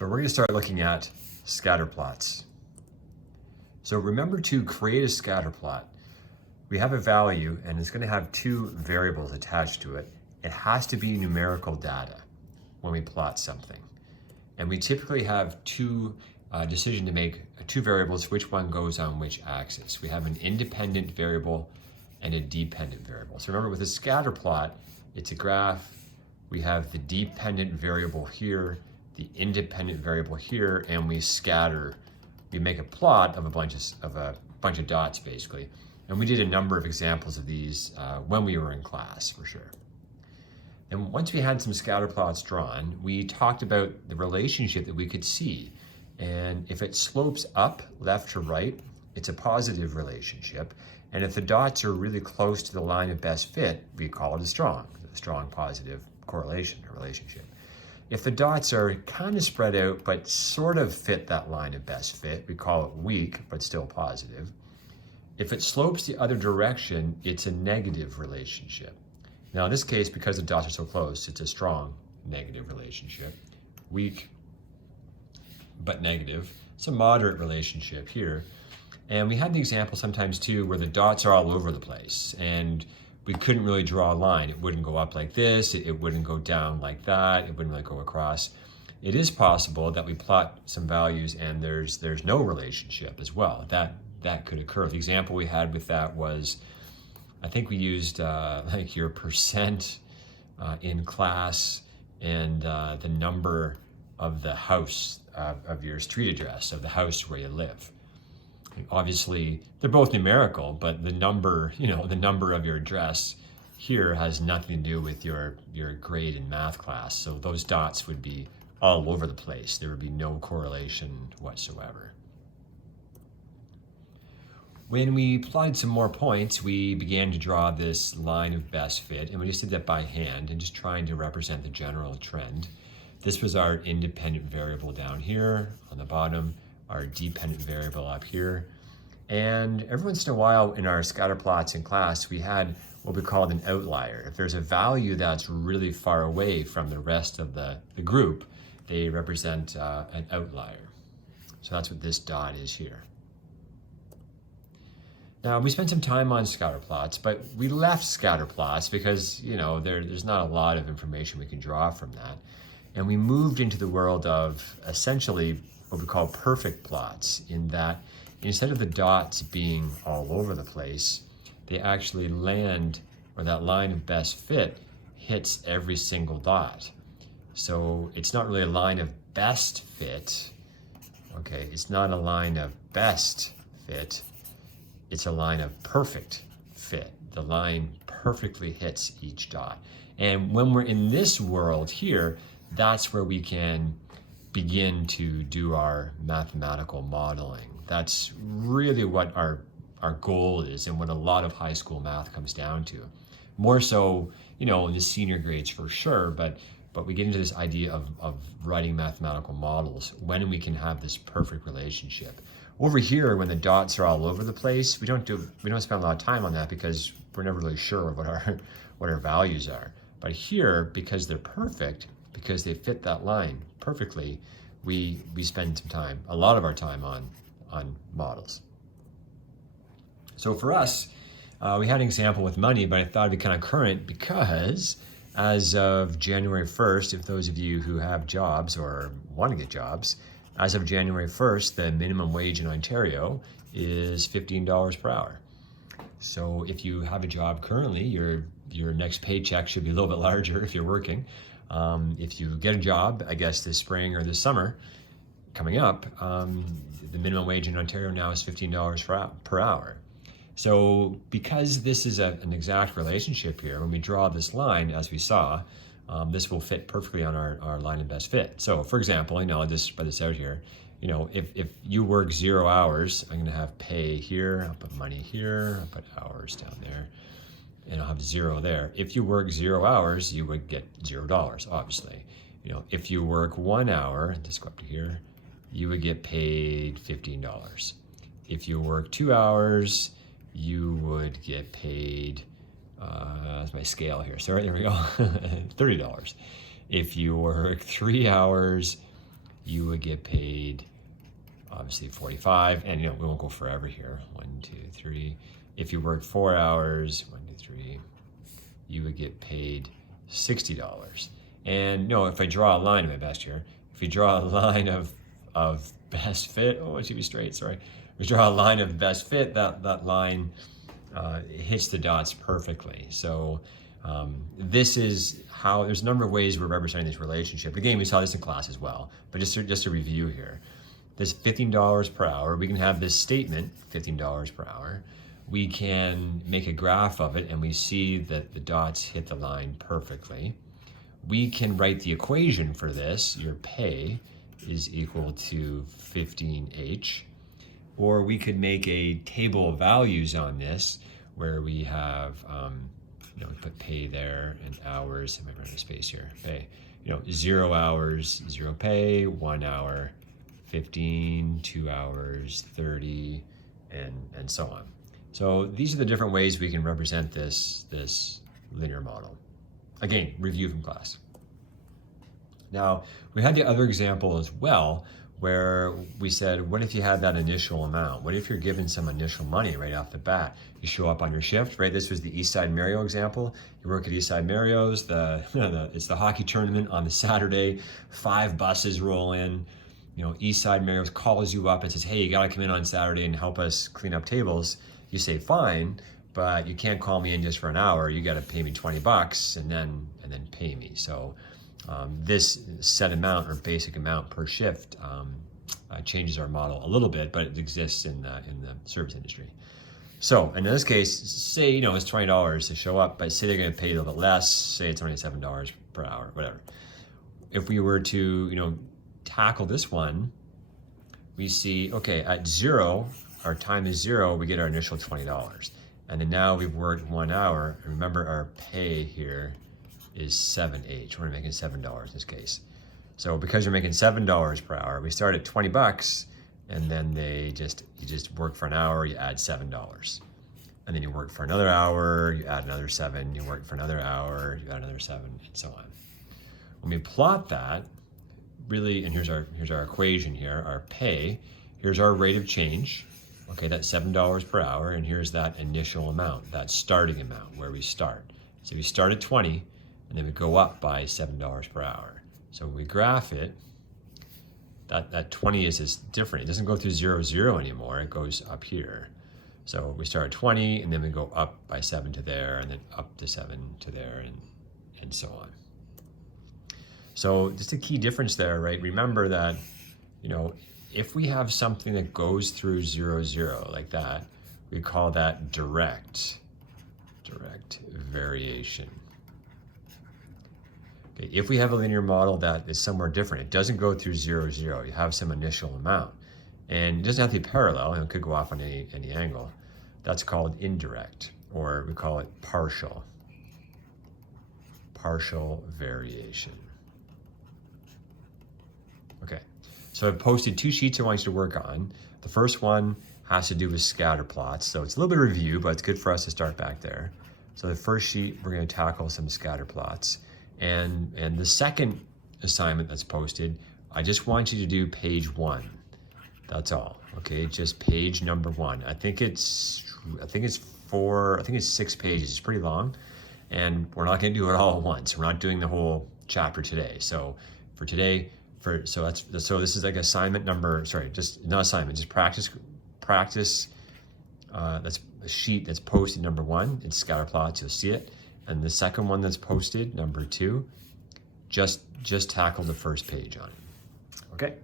So we're going to start looking at scatter plots. So remember to create a scatter plot. We have a value and it's going to have two variables attached to it. It has to be numerical data when we plot something. And we typically have two decision to make, two variables, which one goes on which axis. We have an independent variable and a dependent variable. So remember, with a scatter plot, it's a graph. We have the dependent variable here, the independent variable here, and we scatter. We make a plot of a bunch of dots, basically. And we did a number of examples of these when we were in class, for sure. And once we had some scatter plots drawn, we talked about the relationship that we could see. And if it slopes up left to right, it's a positive relationship. And if the dots are really close to the line of best fit, we call it a strong positive correlation or relationship. If the dots are kind of spread out but sort of fit that line of best fit, we call it weak but still positive. If it slopes the other direction, it's a negative relationship. Now in this case, because the dots are so close, it's a strong negative relationship. Weak but negative. It's a moderate relationship here. And we had the example sometimes too where the dots are all over the place and we couldn't really draw a line. It wouldn't go up like this, it wouldn't go down like that, it wouldn't really go across. It is possible that we plot some values and there's no relationship as well. That could occur. The example we had with that was, I think we used like your percent in class and the number of the house of your street address, of the house where you live. And obviously, they're both numerical, but the number, the number of your address here has nothing to do with your grade in math class. So those dots would be all over the place. There would be no correlation whatsoever. When we plotted some more points, we began to draw this line of best fit, and we just did that by hand and just trying to represent the general trend. This was our independent variable down here on the bottom, our dependent variable up here. And every once in a while in our scatter plots in class, we had what we called an outlier. If there's a value that's really far away from the rest of the group, they represent an outlier. So that's what this dot is here. Now, we spent some time on scatter plots, but we left scatter plots because, there's not a lot of information we can draw from that. And we moved into the world of essentially what we call perfect plots, in that instead of the dots being all over the place, they actually land, or that line of best fit hits every single dot. So it's not really a line of best fit. Okay, it's not a line of best fit. It's a line of perfect fit. The line perfectly hits each dot. And when we're in this world here, that's where we can begin to do our mathematical modeling. That's really what our goal is and what a lot of high school math comes down to. More so, in the senior grades for sure, but we get into this idea of writing mathematical models when we can have this perfect relationship. Over here, when the dots are all over the place, we don't spend a lot of time on that because we're never really sure what our values are. But here, because they're perfect, because they fit that line perfectly, we spend some time, a lot of our time on models. So for us, we had an example with money, but I thought it'd be kind of current because as of January 1st, if those of you who have jobs or want to get jobs, as of January 1st, the minimum wage in Ontario is $15 per hour. So if you have a job currently, your next paycheck should be a little bit larger if you're working. If you get a job, I guess this spring or this summer coming up, the minimum wage in Ontario now is $15 per hour. So because this is an exact relationship here, when we draw this line, as we saw, this will fit perfectly on our line of best fit. So for example, I'll just spread this out here. If you work 0 hours, I'm gonna have pay here, I'll put money here, I'll put hours down there, and I'll have 0 there. If you work 0 hours, you would get $0, obviously. If you work 1 hour, just go up to here, you would get paid $15. If you work 2 hours, you would get paid, that's my scale here, sorry, there we go, $30. If you work 3 hours, you would get paid obviously 45, and we won't go forever here. 1, 2, 3. If you work 4 hours, 1, 2, 3, you would get paid $60. And if I draw a line, my best here, if you draw a line of best fit, it should be straight, sorry. If you draw a line of best fit, that line hits the dots perfectly. So this is how, there's a number of ways we're representing this relationship. Again, we saw this in class as well, but just to review here. This $15 per hour, we can have this statement, $15 per hour. We can make a graph of it and we see that the dots hit the line perfectly. We can write the equation for this. Your pay is equal to 15H. Or we could make a table of values on this where we have, we put pay there and hours. I might run out of space here. Pay, 0 hours, 0 pay, 1 hour, 15, 2 hours, 30, and so on. So these are the different ways we can represent this linear model. Again, review from class. Now, we had the other example as well, where we said, what if you had that initial amount? What if you're given some initial money right off the bat? You show up on your shift, right? This was the Eastside Mario example. You work at Eastside Mario's, it's the hockey tournament on the Saturday, 5 buses roll in. Eastside Mario's calls you up and says, hey, you gotta come in on Saturday and help us clean up tables. You say, fine, but you can't call me in just for an hour. You gotta pay me $20 and then pay me. So this set amount or basic amount per shift changes our model a little bit, but it exists in the service industry. So in this case, say it's $20 to show up, but say they're going to pay you a little bit less. Say it's only $7 per hour, whatever. If we were to tackle this one, we see at 0, our time is 0. We get our initial $20, and then now we've worked 1 hour. Remember, our pay here is 7H. We're making $7 in this case. So because you're making $7 per hour, we start at $20, and then you just work for an hour, you add $7. And then you work for another hour, you add another 7, you work for another hour, you add another 7, and so on. When we plot that, really, and here's our equation here, our pay, here's our rate of change, that's $7 per hour, and here's that initial amount, that starting amount where we start. So we start at 20, and then we go up by $7 per hour. So when we graph it, that 20 is different. It doesn't go through 0, 0 anymore. It goes up here. So we start at 20, and then we go up by 7 to there, and then up to 7 to there, and so on. So just a key difference there, right? Remember that, if we have something that goes through 0, 0 like that, we call that direct variation. If we have a linear model that is somewhere different, it doesn't go through 0, 0. You have some initial amount. And it doesn't have to be parallel, it could go off on any angle. That's called indirect, or we call it partial variation. Okay, so I've posted 2 sheets I want you to work on. The first one has to do with scatter plots. So it's a little bit of review, but it's good for us to start back there. So the first sheet, we're going to tackle some scatter plots. And the second assignment that's posted, I just want you to do page 1. That's all. Okay, just page number 1. I think it's 6 pages. It's pretty long, and we're not going to do it all at once. We're not doing the whole chapter today. So for today, so this is like assignment number. Sorry, just not assignment. Just practice. That's a sheet that's posted number 1. It's Scatterplots. You'll see it. And the second one that's posted, number 2, just tackle the first page on it. Okay.